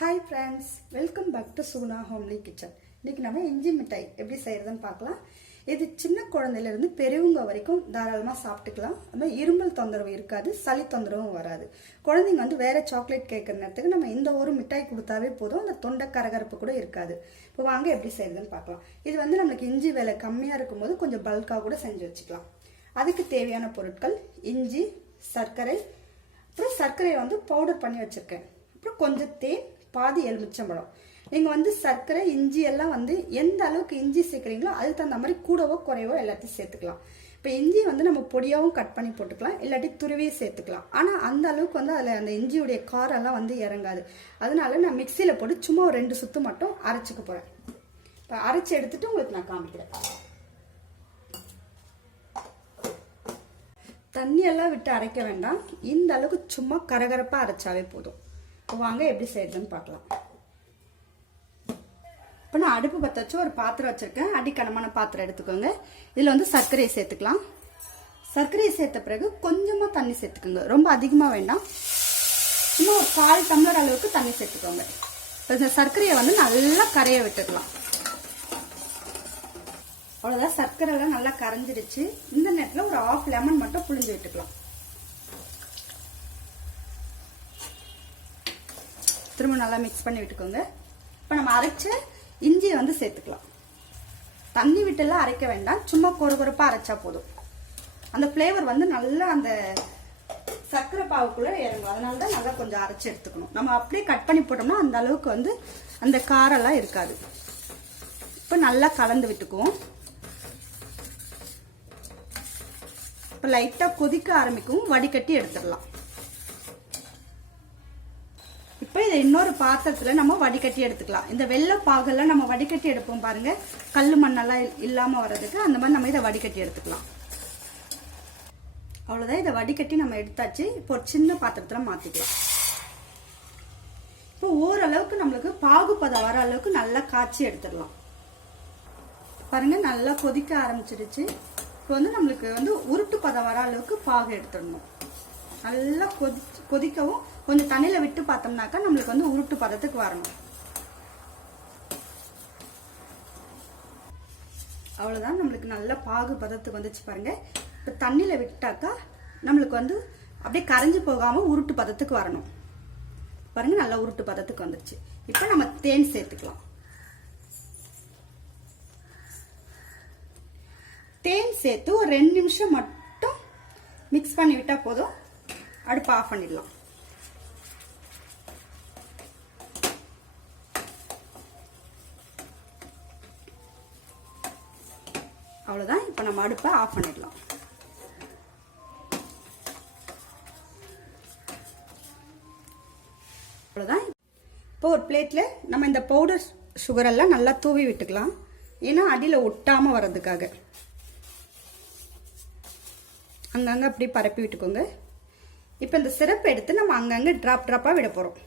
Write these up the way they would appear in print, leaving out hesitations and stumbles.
Hi friends, welcome back to Suguna homely kitchen. இன்னைக்கு நம்ம இஞ்சி மிட்டாய் எப்படி செய்யறதுன்னு பார்க்கலாம். இது சின்ன குழந்தையிலேருந்து பெரியவங்க வரைக்கும் தாராளமாக சாப்பிட்டுக்கலாம். அது மாதிரி இருமல் தொந்தரவு இருக்காது, சளி தொந்தரவும் வராது. குழந்தைங்க வேற சாக்லேட் கேட்குற நேரத்துக்கு நம்ம இந்த ஒரு மிட்டாய் கொடுத்தாவே போதும், அந்த தொண்டை கரகரப்பு கூட இருக்காது. இப்போ வாங்க எப்படி செய்யறதுன்னு பார்க்கலாம். இது நம்மளுக்கு இஞ்சி விலை கம்மியாக இருக்கும்போது கொஞ்சம் பல்காக கூட செஞ்சு வச்சுக்கலாம். அதுக்கு தேவையான பொருட்கள் இஞ்சி, சர்க்கரை, அப்புறம் சர்க்கரையை பவுடர் பண்ணி வச்சிருக்கேன். அப்புறம் கொஞ்சம் தேன், பாதி எலுமிச்சம்பழம். நீங்க சர்க்கரை, இஞ்சி எல்லாம் எந்த அளவுக்கு இஞ்சி சேர்க்குறீங்களோ அதுக்கு தகுந்த மாதிரி கூடவோ குறைவோ எல்லாத்தையும் சேர்த்துக்கலாம். இப்போ இஞ்சி நம்ம பொடியாவும் கட் பண்ணி போட்டுக்கலாம், இல்லாட்டி துருவியே சேர்த்துக்கலாம். ஆனால் அந்த அளவுக்கு அதில் அந்த இஞ்சியுடைய காரெல்லாம் இறங்காது. அதனால நான் மிக்சியில் போட்டு சும்மா ஒரு 2 சுத்து மட்டும் அரைச்சிக்க போகிறேன். இப்போ அரைச்சி எடுத்துட்டு உங்களுக்கு நான் காமிக்கிறேன். தண்ணியெல்லாம் விட்டு அரைக்க வேண்டாம், இந்த அளவுக்கு சும்மா கரகரப்பாக அரைச்சாவே போதும். இப்போ வாங்க எப்படி செய்யறதுன்னு பார்க்கலாம். இப்போ நான் அடுப்பு பற்ற வச்சு ஒரு பாத்திரம் வச்சிருக்கேன். அடிக்கனமான பாத்திரம் எடுத்துக்கோங்க. இதில் சர்க்கரையை சேர்த்துக்கலாம். சர்க்கரையை சேர்த்த பிறகு கொஞ்சமாக தண்ணி சேர்த்துக்கோங்க, ரொம்ப அதிகமாக வேண்டாம். இன்னும் ஒரு 1/4 டம்ளர் அளவுக்கு தண்ணி சேர்த்துக்கோங்க. இந்த சர்க்கரையை நல்லா கரைய விட்டுக்கலாம். அவ்வளோதான், சர்க்கரை எல்லாம் நல்லா கரைஞ்சிருச்சு. இந்த நேரத்தில் ஒரு 1/2 லெமன் மட்டும் புழிஞ்சு விட்டுக்கலாம். திரும்ப நல்லா மிக்ஸ் பண்ணி விட்டுக்கோங்க. இப்போ நம்ம அரைச்ச இஞ்சியை சேர்த்துக்கலாம். தண்ணி விட்டுலாம் அரைக்க வேண்டாம், சும்மா கொரகொரப்பாக அரைச்சா போதும். அந்த ஃப்ளேவர் நல்லா அந்த சர்க்கரை பாவுக்குள்ள இறங்கும். அதனால தான் நல்லா கொஞ்சம் அரைச்சி எடுத்துக்கணும். நம்ம அப்படியே கட் பண்ணி போட்டோம்னா அந்த அளவுக்கு அந்த காரெல்லாம் இருக்காது. இப்போ நல்லா கலந்து விட்டுக்குவோம். இப்போ லைட்டாக கொதிக்க ஆரம்பிக்கும், வடிகட்டி எடுத்துடலாம். இப்போ இதை இன்னொரு பாத்திரத்துல நம்ம வடிகட்டி எடுத்துக்கலாம். இந்த வெள்ளை பாகெல்லாம் நம்ம வடிகட்டி எடுப்போம் பாருங்க, கல் மண்ணெல்லாம் இல்லாம வர்றதுக்கு. அந்த மாதிரி நம்ம இதை வடிகட்டி எடுத்துக்கலாம். அவ்வளவுதான், இதை வடிகட்டி நம்ம எடுத்தாச்சு. இப்போ ஒரு சின்ன பாத்திரத்துல மாத்திக்கலாம். இப்போ ஓரளவுக்கு நம்மளுக்கு பாகுபதம் வர அளவுக்கு நல்லா காய்ச்சி எடுத்துடலாம். பாருங்க, நல்லா கொதிக்க ஆரம்பிச்சிருச்சு. இப்போ நம்மளுக்கு உருட்டு பதம் வர அளவுக்கு பாகு எடுத்துடணும். நல்லா கொதிக்கவும் கொஞ்சம் தண்ணியில விட்டு பார்த்தோம்னாக்கா நம்மளுக்கு உருட்டு பதத்துக்கு வரணும். அவ்வளவுதான், நம்மளுக்கு நல்ல பாகு பதத்துக்கு வந்துச்சு பாருங்க. இப்போ தண்ணியில விட்டாக்கா நம்மளுக்கு அப்படியே கரைஞ்சு போகாம உருட்டு பதத்துக்கு வரணும். பாருங்க, நல்லா உருட்டு பதத்துக்கு வந்துருச்சு. இப்போ நம்ம தேன் சேர்த்துக்கலாம். தேன் சேர்த்து ஒரு 2 நிமிஷம் மட்டும் மிக்ஸ் பண்ணி விட்டா போதும். அடுப்பு ஆஃப் பண்ணிடலாம். அவ்வளவுதான், இப்போ நம்ம அடுப்பை ஆஃப் பண்ணிடலாம். அவ்வளவுதான். இப்போ ஒரு பிளேட்ல நம்ம இந்த பவுடர் சுகர் எல்லாம் நல்லா தூவி விட்டுக்கலாம். ஏன்னா அடியில் ஒட்டாம வர்றதுக்காக அங்கங்க அப்படி பரப்பி விட்டுக்கோங்க. இப்போ இந்த சிரப் எடுத்து நம்ம அங்கங்க டிராப்பா விட போறோம்.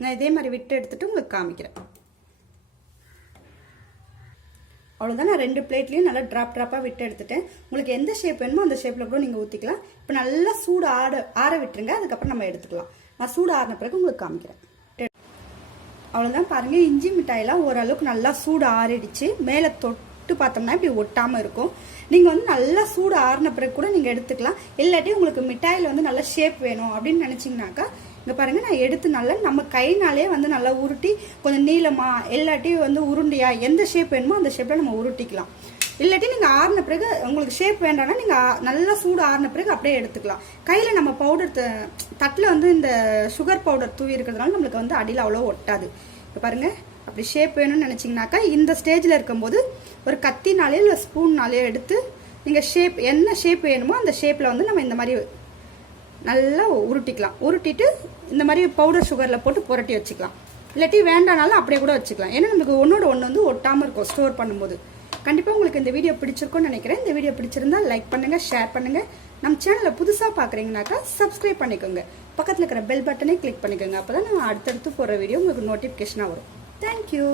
நான் இதே மாதிரி விட்டு எடுத்துட்டு உங்களுக்கு காமிக்கிறேன். அவ்வளோதான், நான் 2 பிளேட்லையும் நல்லா டிராப்பா விட்டு எடுத்துட்டேன். உங்களுக்கு எந்த ஷேப் வேணுமோ அந்த ஷேப்ல கூட நீங்க ஊத்திக்கலாம். இப்போ நல்லா சூடு ஆற விட்டுருங்க, அதுக்கப்புறம் நம்ம எடுத்துக்கலாம். நான் சூடு ஆறின பிறகு உங்களுக்கு காமிக்கிறேன். அவ்வளோதான், பாருங்க, இஞ்சி மிட்டாயெல்லாம் ஓரளவுக்கு நல்லா சூடு ஆறிடுச்சு. மேலே தொட்டு பார்த்தோம்னா இப்படி ஒட்டாம இருக்கும். நீங்க நல்லா சூடு ஆறின பிறகு கூட நீங்க எடுத்துக்கலாம். இல்லாட்டி உங்களுக்கு மிட்டாயில நல்ல ஷேப் வேணும் அப்படின்னு நினைச்சீங்கன்னாக்கா இங்க பாருங்க, நான் எடுத்து நல்லா நம்ம கைனாலே நல்லா உருட்டி கொஞ்சம் நீளமா இல்லாட்டி உருண்டையா எந்த ஷேப் வேணுமோ அந்த ஷேப்ல நம்ம உருட்டிக்கலாம். இல்லாட்டி நீங்க ஆறின பிறகு உங்களுக்கு ஷேப் வேண்டாம்னா நீங்க நல்லா சூடு ஆறின பிறகு அப்படியே எடுத்துக்கலாம். கையில நம்ம பவுடர் தட்டுல இந்த சுகர் பவுடர் தூவி இருக்கிறதுனால நம்மளுக்கு அடியில் அவ்வளோ ஒட்டாது. இப்போ பாருங்க, அப்படி ஷேப் வேணும்னு நினைச்சீங்கன்னாக்கா இந்த ஸ்டேஜ்ல இருக்கும்போது ஒரு கத்தினாலேயோ இல்லை ஸ்பூன்னாலேயோ எடுத்து நீங்க ஷேப் என்ன ஷேப் வேணுமோ அந்த ஷேப்ல நம்ம இந்த மாதிரி நல்லா உருட்டிக்கலாம். உருட்டிட்டு இந்த மாதிரி பவுடர் சுகர்ல போட்டு புரட்டி வச்சுக்கலாம். இல்லாட்டி வேண்டானாலும் அப்படியே கூட வச்சுக்கலாம். ஏன்னா நமக்கு ஒன்னோட ஒன்று ஒட்டாம இருக்கும் ஸ்டோர் பண்ணும்போது. கண்டிப்பா உங்களுக்கு இந்த வீடியோ பிடிச்சிருக்கும்னு நினைக்கிறேன். இந்த வீடியோ பிடிச்சிருந்தா லைக் பண்ணுங்க, ஷேர் பண்ணுங்க. நம்ம சேனலை புதுசா பாக்குறீங்கன்னாக்கா சப்ஸ்கிரைப் பண்ணிக்கோங்க. பக்கத்துல இருக்கிற பெல் பட்டனை கிளிக் பண்ணிக்கோங்க. அப்பதான் நான் அடுத்தடுத்து போற வீடியோ உங்களுக்கு நோட்டிபிகேஷனா வரும். தேங்க்யூ.